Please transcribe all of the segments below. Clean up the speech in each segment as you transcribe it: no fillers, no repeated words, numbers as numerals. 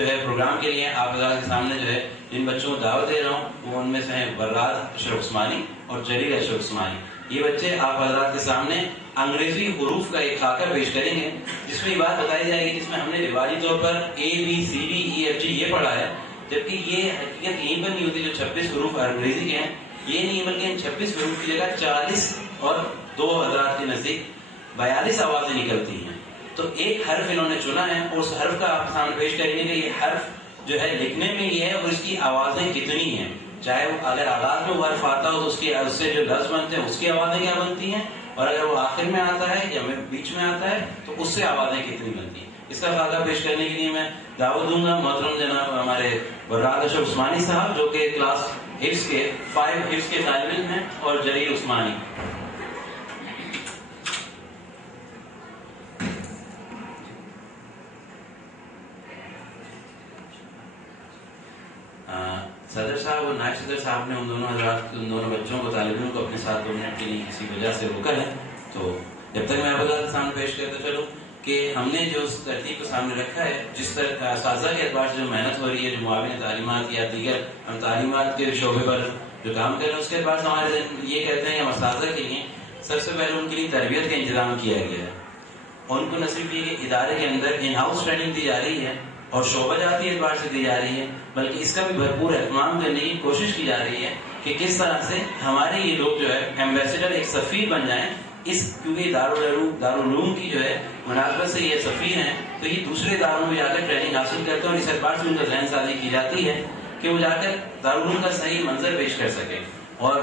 جو ہے پروگرام کے لیے آپ حضرات کے سامنے جو ہے جن بچوں کو دعوت دے رہا ہوں وہ ان میں سے ہیں براد اشرف عثمانی اور جلیل اشرف عثمانی. یہ بچے آپ حضرات کے سامنے انگریزی حروف کا ایک خاکہ پیش کریں گے جس میں یہ بات بتائی جائے گی جس میں ہم نے روایتی طور پر ABCDEFG یہ پڑھا ہے، جبکہ یہ حقیقت یہیں پر نہیں ہوتی. جو 26 حروف انگریزی کے ہیں یہ نہیں بلکہ ان 26 حروف کی جگہ 40 اور 2 حضرات کے نزدیک 42 آوازیں نکلتی ہیں. تو ایک حرف انہوں نے چنا ہے اور اس حرف کا آپ سامنے پیش کریں گے کہ یہ حرف جو ہے لکھنے میں یہ ہے اور اس کی آوازیں کتنی ہیں، چاہے وہ اگر آغاز میں وہ حرف آتا ہو تو اس سے جو لفظ بنتے ہیں اس کی آوازیں کیا بنتی ہیں، اور اگر وہ آخر میں آتا ہے یا بیچ میں آتا ہے تو اس سے آوازیں کتنی بنتی ہیں. اس کا خاکہ پیش کرنے کے لیے میں دعوت دوں گا محترم جناب ہمارے براد اشرف عثمانی صاحب جو کہ کلاس 5 حفظ کے طالب علم ہیں، اور جلیل عثمانی. صدر صاحب اور نائب صدر صاحب نے ان دونوں بچوں کو طالب علموں کو اپنے ساتھ 2 منٹ کے لیے کسی وجہ سے روکا ہے. تو جب تک میں آپ کے سامنے پیش کرتا چلوں کہ ہم نے جو اس ترتیب کو سامنے رکھا ہے، جس طرح اساتذہ کے اعتبار سے جو محنت ہو رہی ہے، جو معاون تعلیمات یا دیگر ہم تعلیمات کے شعبے پر جو کام کر رہے ہیں، اس کے اعتبار سے ہمارے یہ کہتے ہیں کہ ہم اساتذہ کے لیے سب سے پہلے ان کے لیے تربیت کا انتظام کیا گیا ہے. ان کو نہ صرف یہ ادارے کے اندر ان ہاؤس ٹریننگ دی جا رہی ہے اور شعبہ جاتی اعتبار سے دی جا رہی ہے، بلکہ اس کا بھی بھرپور اہتمام کرنے کی کوشش کی جا رہی ہے کہ کس طرح سے ہمارے یہ لوگ جو ہے ایمبیسڈر، ایک سفیر بن جائیں. کیونکہ دارالعلوم کی جو ہے مناسبت سے یہ سفیر ہیں تو یہ دوسرے اداروں میں جا کر ٹریننگ حاصل کرتے ہیں اور اس اعتبار سے ان کا ذہن سازی کی جاتی ہے کہ وہ جا کر دارالعلوم کا صحیح منظر پیش کر سکیں اور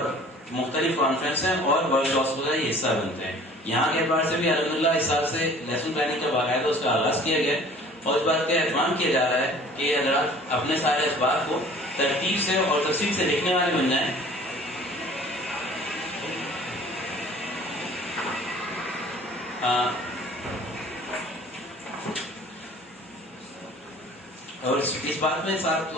مختلف کانفرنس ہیں اور ورک شاپس کا یہ حصہ بنتے ہیں. یہاں کے اعتبار سے بھی الحمدللہ اس سال سے لیسن پلاننگ کا باقاعدہ اس کا آغاز کیا گیا اور اس بات کا اہتمام کیا جا رہا ہے کہ یہ حضرات اپنے سارے اسباق کو ترتیب سے اور تفصیل سے لکھنے والے بن جائیں. اور اس بات میں ساتھ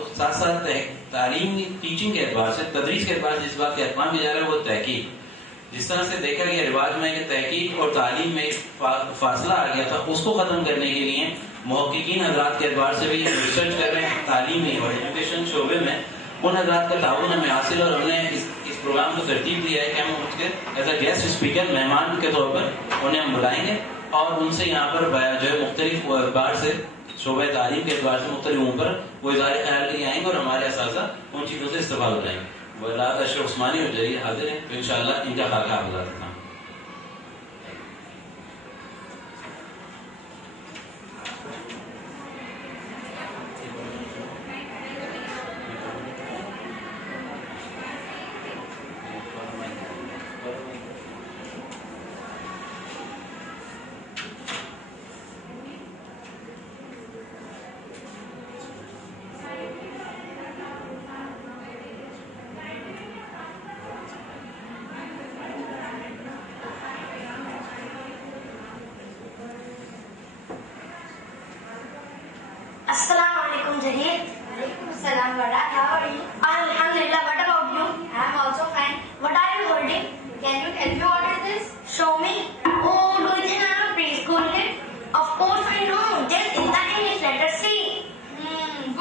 تعلیم ٹیچنگ کے اعتبار سے، تدریس کے اعتبار سے جس بات کا اہتمام کیا جا رہا ہے وہ تحقیق. جس طرح سے دیکھا گیا رواج میں کہ تحقیق اور تعلیم میں ایک فاصلہ آ گیا تھا، اس کو ختم کرنے کے لیے محققین حضرات کے اعتبار سے بھی ریسرچ کر رہے ہیں تعلیمی اور ایجوکیشن شعبے میں. ان حضرات کا تعاون ہمیں حاصل اور ہم نے اس پروگرام کو ترتیب دیا ہے کہ ہم اس کے ایز اے گیسٹ اسپیکر مہمان کے طور پر انہیں ہم بلائیں گے اور ان سے یہاں پر جو ہے مختلف اعتبار سے شعبہ تعلیم کے اعتبار سے مختلف امور پر وہ اظہار خیال کے لیے آئیں گے اور ہمارے اساتذہ ان چیزوں سے استفادہ اٹھائیں گے. براد اشرف عثمانی اور جلیل حاضر ہیں تو انشاءاللہ ان کا خاکہ آپ بتا دیتا ہوں. Assalamu alaikum Jahir. Walaikum assalam Barad. How are you? Alhamdulillah. What about you? I am also fine. What are you holding? Can you tell me what is this? Show me. Oh, do you think I am a preschool kid? Of course I know. Just in the name is letter C.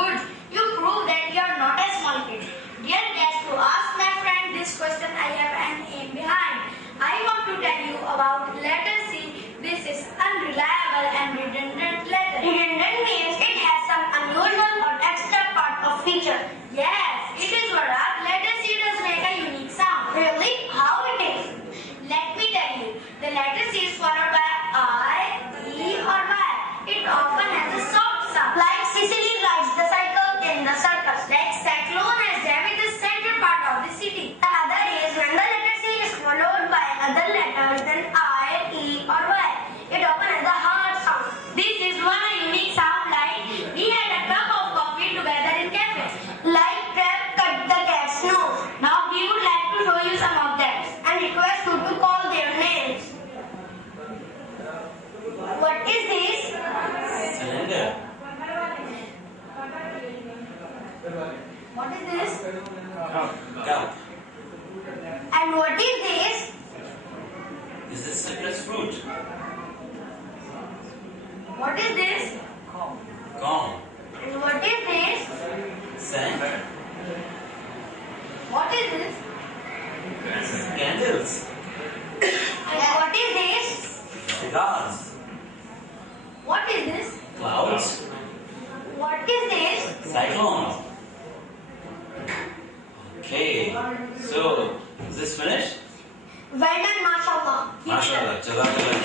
Good. You prove that you are not a small kid. Dear guest, to ask my friend this question, I have an aim behind. I want to tell you about letter C. This is unreliable and redundant letter. Redundant means it has some unusual or extra part of feature. Yes, it is Varad. Letter C does make a unique sound. Really? How it is? Let me tell you. The letter C is followed by I, E or Y. It often has a soft sound. Like Sicily rides the cycle in the circus. Like cyclone has damaged the central part of the city. The other is when the letter C is followed by other letters than I, E or Y. It often has a hard sound. This is one a unique sound like we had a cup of coffee together in cafe. Like Crab cut the cat's nose. Now we would like to show you some of them and request you to call their names. What is this? Cylinder. What is this? Cup. And what is this? This is citrus fruit. What is this? Corn. And what is Candles. And what is this? Cigars. What is this? Clouds. What is this? Cyclones. Okay. So, is this finished? Well done, mashallah. MashaAllah. Jazakallah.